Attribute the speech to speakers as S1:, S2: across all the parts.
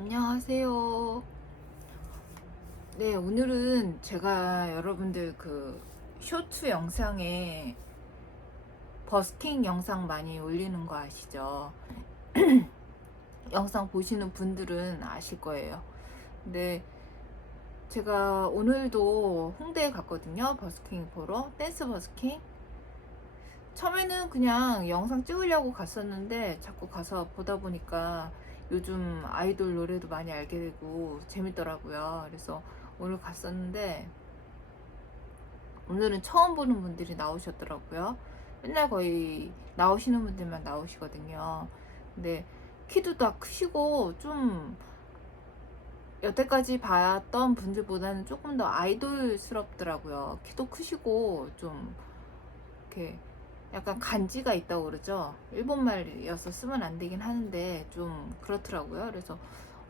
S1: 안녕하세요. 네, 오늘은 제가 여러분들 그 쇼트 영상에 버스킹 영상 많이 올리는 거 아시죠? 영상 보시는 분들은 아실 거예요. 근데 제가 오늘도 홍대에 갔거든요. 버스킹 보러. 댄스 버스킹. 처음에는 그냥 영상 찍으려고 갔었는데 자꾸 가서 보다 보니까 요즘 아이돌 노래도 많이 알게 되고 재밌더라고요. 그래서 오늘 갔었는데 오늘은 처음 보는 분들이 나오셨더라고요. 맨날 거의 나오시는 분들만 나오시거든요. 근데 키도 다 크시고 좀 여태까지 봤던 분들보다는 조금 더 아이돌스럽더라고요. 키도 크시고 좀 이렇게 약간 간지가 있다고 그러죠. 일본말이어서 쓰면 안 되긴 하는데 좀 그렇더라고요. 그래서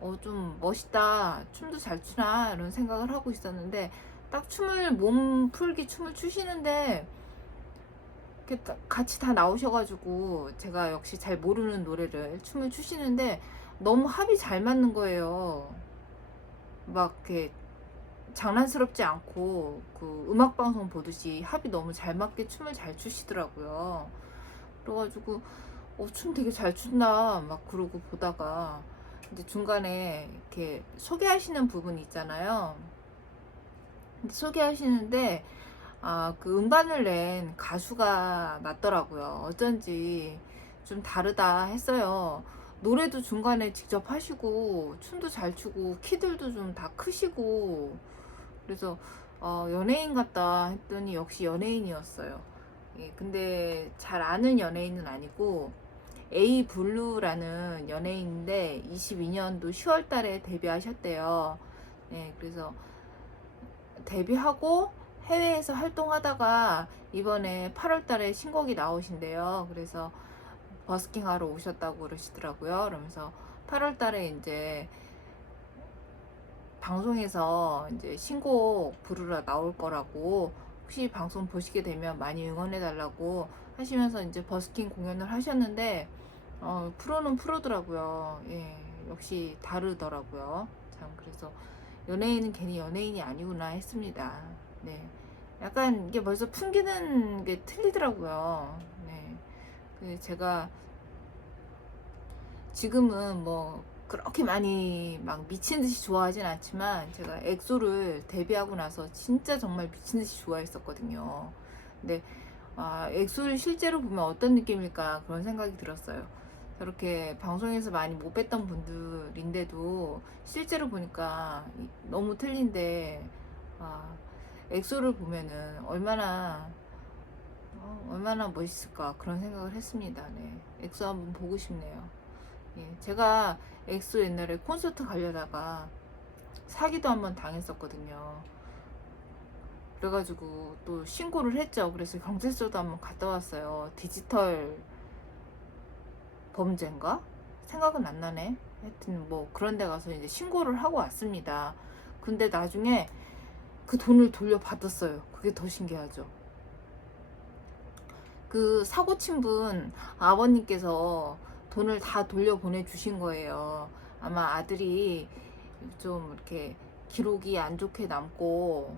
S1: 어 좀 멋있다. 춤도 잘 추나 이런 생각을 하고 있었는데 딱 춤을 몸 풀기 춤을 추시는데 같이 다 나오셔가지고 제가 역시 잘 모르는 노래를 춤을 추시는데 너무 합이 잘 맞는 거예요. 막 이렇게 장난스럽지 않고 그 음악 방송 보듯이 합이 너무 잘 맞게 춤을 잘 추시더라고요. 그래가지고 어, 춤 되게 잘 춘다 막 그러고 보다가 이제 중간에 이렇게 소개하시는 부분 있잖아요. 소개하시는데 아, 그 음반을 낸 가수가 맞더라고요. 어쩐지 좀 다르다 했어요. 노래도 중간에 직접 하시고 춤도 잘 추고 키들도 좀 다 크시고 그래서 어, 연예인 같다 했더니 역시 연예인이었어요. 예, 근데 잘 아는 연예인은 아니고 A 블루라는 연예인인데 22년도 10월 달에 데뷔하셨대요. 네, 그래서 데뷔하고 해외에서 활동하다가 이번에 8월 달에 신곡이 나오신대요. 그래서 버스킹 하러 오셨다고 그러시더라고요. 그러면서 8월 달에 이제 방송에서 이제 신곡 부르러 나올 거라고 혹시 방송 보시게 되면 많이 응원해 달라고 하시면서 이제 버스킹 공연을 하셨는데 어, 프로는 프로더라고요. 예, 역시 다르더라고요. 참 그래서 연예인은 괜히 연예인이 아니구나 했습니다. 네, 약간 이게 벌써 풍기는 게 틀리더라고요. 네, 그 제가 지금은 뭐 그렇게 많이 막 미친 듯이 좋아하진 않지만 제가 엑소를 데뷔하고 나서 진짜 정말 미친 듯이 좋아했었거든요. 근데 아, 엑소를 실제로 보면 어떤 느낌일까 그런 생각이 들었어요. 저렇게 방송에서 많이 못 뵀던 분들인데도 실제로 보니까 이- 너무 틀린데 아, 엑소를 보면은 얼마나 어, 얼마나 멋있을까 그런 생각을 했습니다. 네. 엑소 한번 보고 싶네요. 예, 제가 엑소 옛날에 콘서트 가려다가 사기도 한번 당했었거든요. 그래가지고 또 신고를 했죠. 그래서 경찰서도 한번 갔다 왔어요. 디지털 범죄인가? 생각은 안 나네. 하여튼 뭐 그런 데 가서 이제 신고를 하고 왔습니다. 근데 나중에 그 돈을 돌려받았어요. 그게 더 신기하죠. 그 사고 친 분 아버님께서 돈을 다 돌려 보내 주신 거예요. 아마 아들이 좀 이렇게 기록이 안 좋게 남고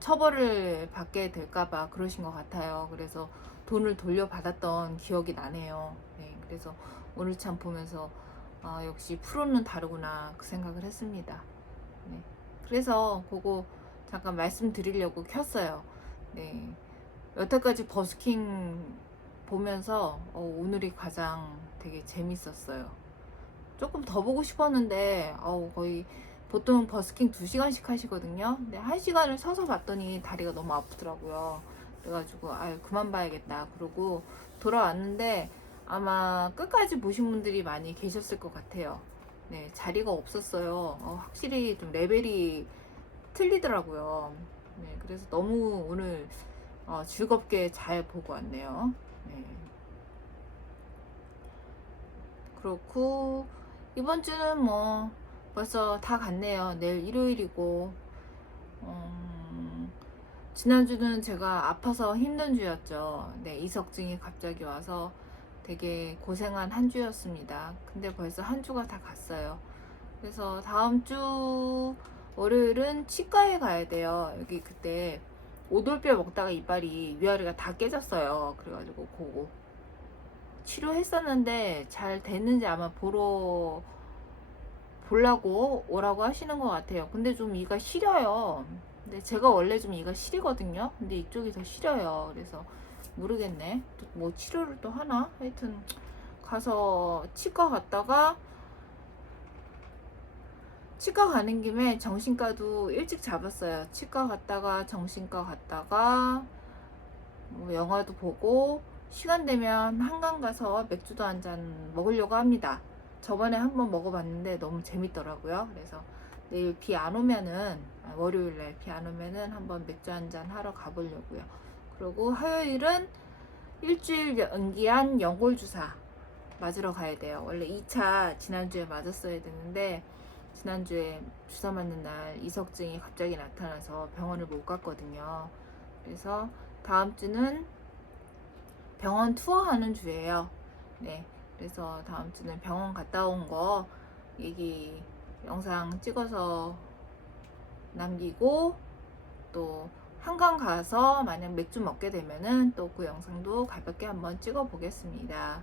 S1: 처벌을 받게 될까봐 그러신 것 같아요. 그래서 돈을 돌려받았던 기억이 나네요. 네, 그래서 오늘 참 보면서 아, 역시 프로는 다르구나 그 생각을 했습니다. 네, 그래서 그거 잠깐 말씀드리려고 켰어요. 네, 여태까지 버스킹 보면서 어, 오늘이 가장 되게 재밌었어요. 조금 더 보고 싶었는데 어우, 거의 보통 버스킹 2시간씩 하시거든요. 근데 1시간을 서서 봤더니 다리가 너무 아프더라고요. 그래가지고 아유 그만 봐야겠다. 그러고 돌아왔는데 아마 끝까지 보신 분들이 많이 계셨을 것 같아요. 네, 자리가 없었어요. 어, 확실히 좀 레벨이 틀리더라고요. 네, 그래서 너무 오늘 어, 즐겁게 잘 보고 왔네요. 네. 그렇고 이번 주는 뭐 벌써 다 갔네요. 내일 일요일이고 음, 지난주는 제가 아파서 힘든 주였죠. 네, 이석증이 갑자기 와서 되게 고생한 한 주였습니다. 근데 벌써 한 주가 다 갔어요. 그래서 다음 주 월요일은 치과에 가야 돼요. 여기 그때 오돌뼈 먹다가 이빨이 위아래가 다 깨졌어요. 그래가지고 그거 치료했었는데 잘 됐는지 아마 보러 보려고 오라고 하시는 것 같아요. 근데 좀 이가 시려요. 근데 제가 원래 좀 이가 시리거든요. 근데 이쪽이 더 시려요. 그래서 모르겠네. 또뭐 치료를 또 하나? 하여튼 가서 치과 갔다가 치과 가는 김에 정신과도 일찍 잡았어요. 치과 갔다가 정신과 갔다가 뭐 영화도 보고 시간 되면 한강 가서 맥주도 한 잔 먹으려고 합니다. 저번에 한번 먹어봤는데 너무 재밌더라고요. 그래서 내일 비 안 오면은 아, 월요일 날 비 안 오면은 한번 맥주 한 잔 하러 가보려고요. 그리고 화요일은 일주일 연기한 연골 주사 맞으러 가야 돼요. 원래 2차 지난주에 맞았어야 되는데 지난주에 주사 맞는 날 이석증이 갑자기 나타나서 병원을 못 갔거든요. 그래서 다음 주는 병원 투어하는 주예요. 네. 그래서 다음 주는 병원 갔다 온 거 얘기 영상 찍어서 남기고 또 한강 가서 만약 맥주 먹게 되면은 또 그 영상도 가볍게 한번 찍어 보겠습니다.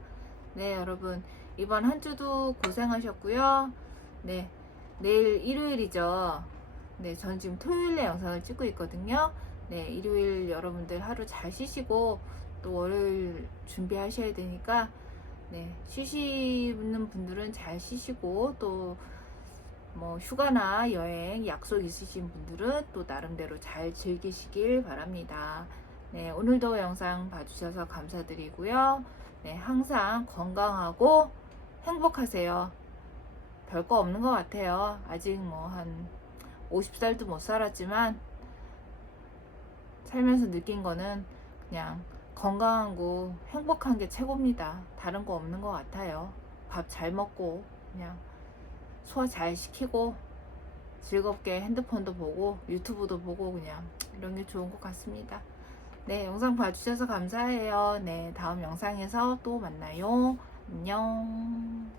S1: 네, 여러분 이번 한 주도 고생하셨고요. 네, 내일 일요일이죠. 네, 전 지금 토요일에 영상을 찍고 있거든요. 네, 일요일 여러분들 하루 잘 쉬시고 또 월요일 준비하셔야 되니까 네, 쉬시는 분들은 잘 쉬시고 또 뭐 휴가나 여행 약속 있으신 분들은 또 나름대로 잘 즐기시길 바랍니다. 네, 오늘도 영상 봐주셔서 감사드리고요. 네, 항상 건강하고 행복하세요. 별거 없는 것 같아요. 아직 뭐 한 50살도 못 살았지만 살면서 느낀 거는 그냥 건강하고 행복한 게 최고입니다. 다른 거 없는 것 같아요. 밥 잘 먹고 그냥 소화 잘 시키고 즐겁게 핸드폰도 보고 유튜브도 보고 그냥 이런 게 좋은 것 같습니다. 네, 영상 봐주셔서 감사해요. 네, 다음 영상에서 또 만나요. 안녕.